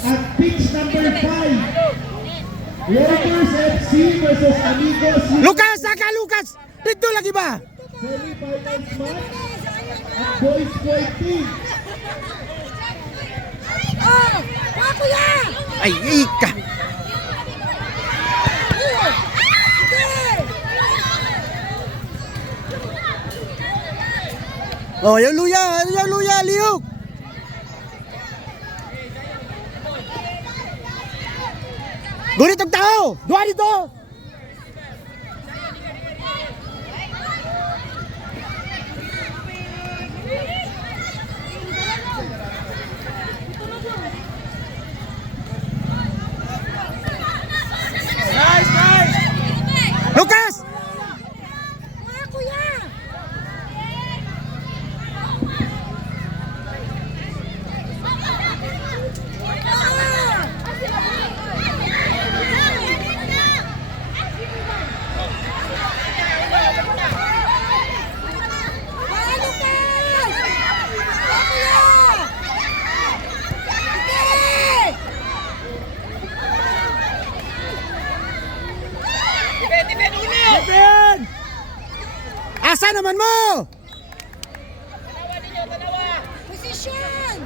At pitch number 5, Lakers FC versus Amigos. Lucas, saka Lucas. Dito lagi ba? Semi-finals match at Boys 14. Oh! Mga kuya! Ay, ika. Oh, yung luya, liyok. Gunit ang tao. Dua dito. Lucas! Mga kuya! Ben! Asa naman mo? Position!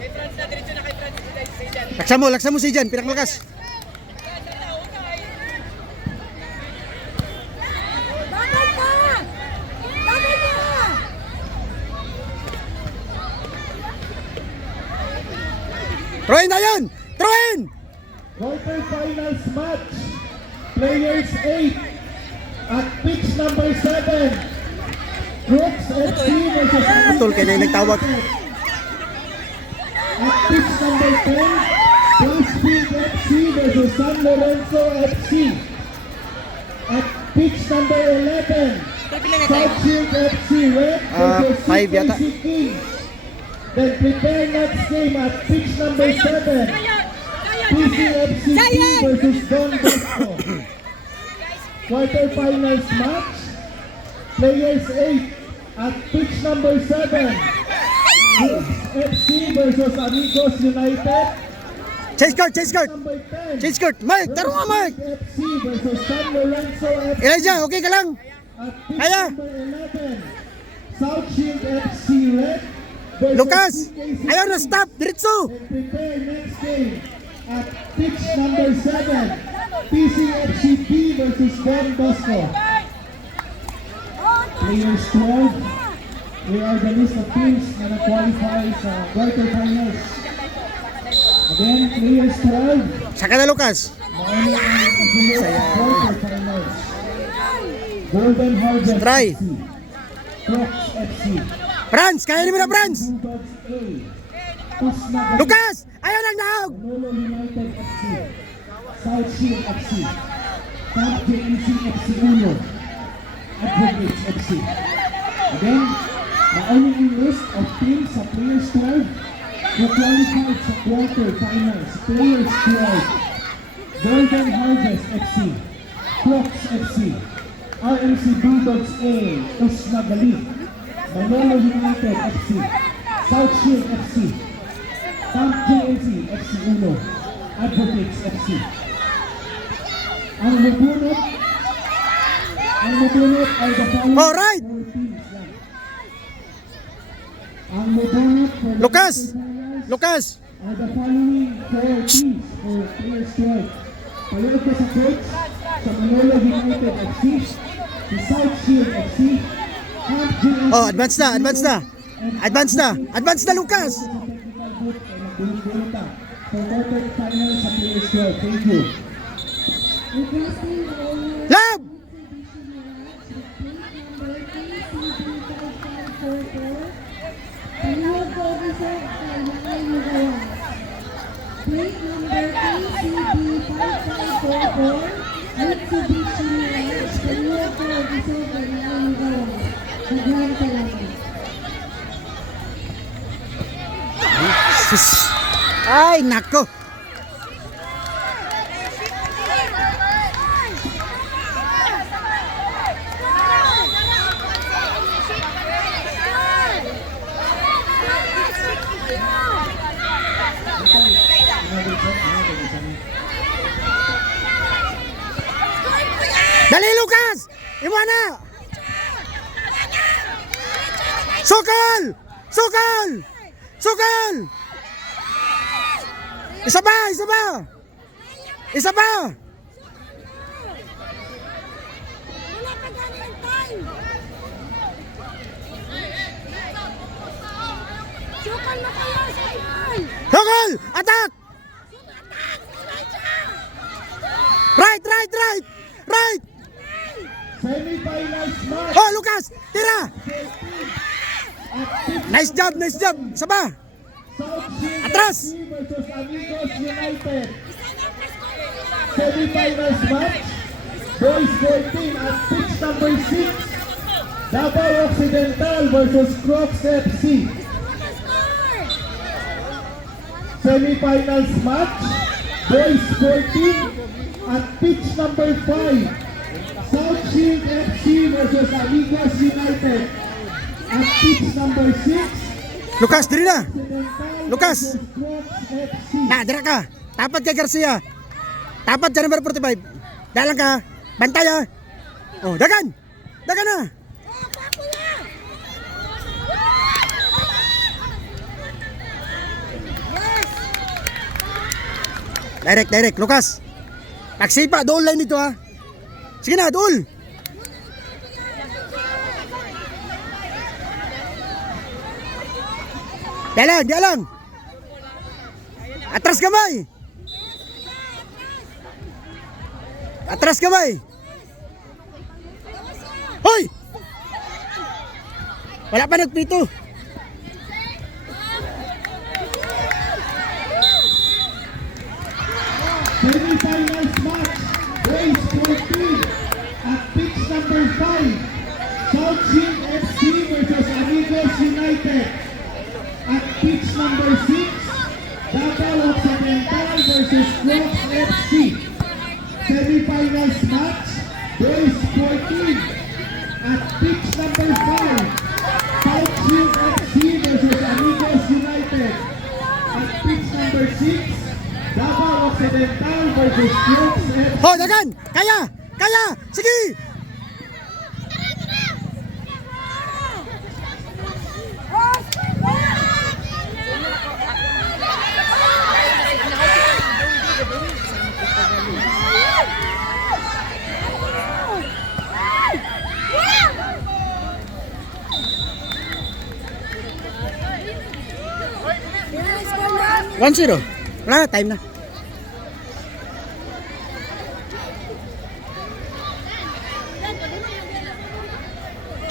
Laksa mo si Jan, pinakalakas. Bagay ka! Bagay ka! Throw-in na yun! Throw-in! Quarterfinals match, Players 8 at pitch number 7, Brooks FC versus Putol kayo na yung nagtawag. At pitch number 10, Crossfield FC versus San Lorenzo FC. At pitch number 11, Southfield FC Red versus five yata. CKC Kings. Then prepare next game at pitch number 7, PCFC versus Don Bosco. Quarterfinals match, Players 8 at pitch number 7, FC versus Amigos United. Change court! Number 10, Change court! Mike, taro nga Mike! FC versus San Lorenzo FC. Elijah, okay ka lang? At pitch Kaya? number 11, South Shield FC Red versus Lucas! CKC. Ayaw na stop! Diretso! And prepare next game at pitch number 7, PCFC B versus Don Bosco. Players 12, we are the list of teams na nag-qualify sa quarterfinals. Again, players 12, Saka na Lucas! mauna ang kasunod sa quarterfinals. Golden Harvest Try. FC, Crocs FC, Franz! Kaya mo na Franz! Bulldogs A, Pusna Lucas! Ayaw ng naog! Manolo United FC, South Shield FC, Camp JNC FC Uno, Advocates FC. Again, nauna ang list of teams sa Players 12 who qualified sa quarterfinals. Players 12, Golden Harvest FC, Crocs FC, RMC Bulldogs A, Usna Galit, Manolo United FC, South Shield FC, Camp JNC FC Uno, Advocates FC. Ang mabunot ay the following Alright. 4 teams lang. Ang mabunot for the Lucas! quarterfinals Lucas! are the following 4 teams for Players 12. Palood ka sa coach sa Manolo United FC, si South Shield FC, Camp JNC Oh, advance na Lucas! technical booth ay nagbulong-bulong pa for quarterfinals sa Players 12. Thank you. Requesting the owner Lab! Plate number PCB5544, Mitsubishi Mirage, Paliwag ko officer, Kailangan Lugawan. Maghahang salamat. Sus! Ay, nako! Dali, Lucas! Iwana! Sukal! Sukal! Sukal! Isa pa! Isa pa! Isa pa! Wala pa ganang time. Sukal na kayo, sukal. Sukal! Attack! Right, right, right! Right! Semi-finals match. Oh, Lucas! Tira! Nice job, nice job! Isa pa! South Shield Atras! FC versus Amigos United. Semi-finals match. Boys 14 at pitch number 6. Davao Occidental versus Crocs FC. Semi-finals match. Boys 14 at pitch number 5. South Shield FC versus Amigos United. At pitch number 6. Lucas, diri na! Occidental Lucas! versus Crocs FC. Na, dira ka! Tapat kay Garcia! Tapat dyan number 45! Dalang ka! Bantay ha! Oh, dagan! Dagan na! Direct, direct, Lucas! Nagsipa, dool line dito ha! Sige na, dool! Dalang, dalang! Atras kamay! Atras kamay! Hoy! Wala pa nagpito! Semi-finals match, Boys 14 at pitch number 5, South Shield FC versus Amigos United. At pitch number 6, Davao Occidental versus Crocs FC. Semi-finals match, Boys 14 at pitch number 5, South Shield FC versus Amigos United. At pitch number 6, Davao Occidental versus Crocs FC. Oh, dagan! Kaya! Kaya! Sige! One zero. Wala na, time na.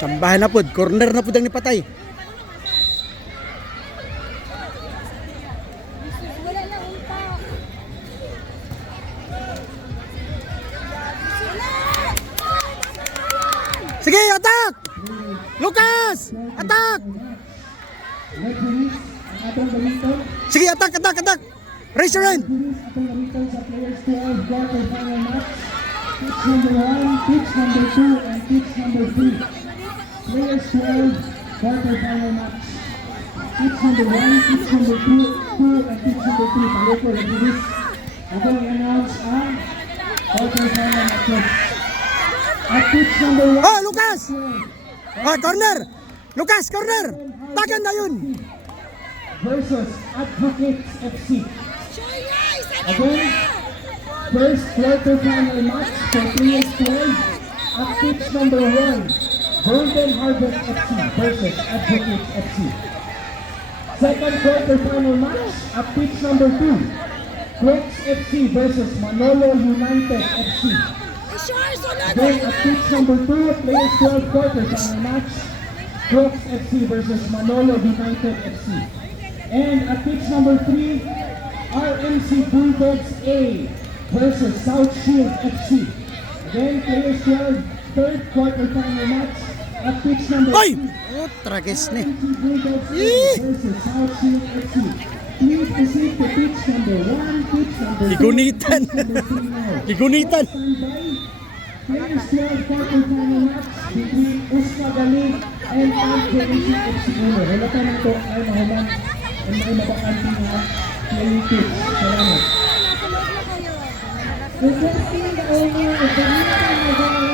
Sambahan na pud, corner na pud ang nipatay. Wala na unta. Sige, attack! Lucas! Attack! Referees, ang atong gamiton. Sige, attack, attack, attack! Raise your hand! Referees, atong gamiton sa players 12 quarter-final match. Pitch number 1, pitch number 2, and pitch number 3. Players 12 quarter-final match. Pitch number 1, pitch number 2, and pitch number 3. Para po, referees, atong i-announce ang quarter-final matches. At pitch number 1, Oh, Lucas! Oh, corner! Lucas, corner! Tagan na yun! versus Advocates FC. Again, first quarter-final match for players 12 at pitch number 1, Golden Harvest FC versus Advocates FC. Second quarter-final match at pitch number 2, Crocs FC versus Manolo United FC. Then at pitch number 2, players 12 quarter-final match, Crocs FC versus Manolo United FC. And at pitch number 3, RMC Bulldogs A versus South Shield FC. Again, players 12, third quarter-final match at pitch number Oy! 3, Oh, tragis ni. RMC Bulldogs A Ih! versus South Shield FC. Please proceed to pitch number 1, pitch number 2, Gigunitan. pitch number 3 now. Gigunitan. Standby. Players 12 quarter-final match between Usma Galing and RMC FC. Relata na ito ay mahuman and may mabakanting na playing pitch. Salamat. Requesting the owner of the Newton Nagara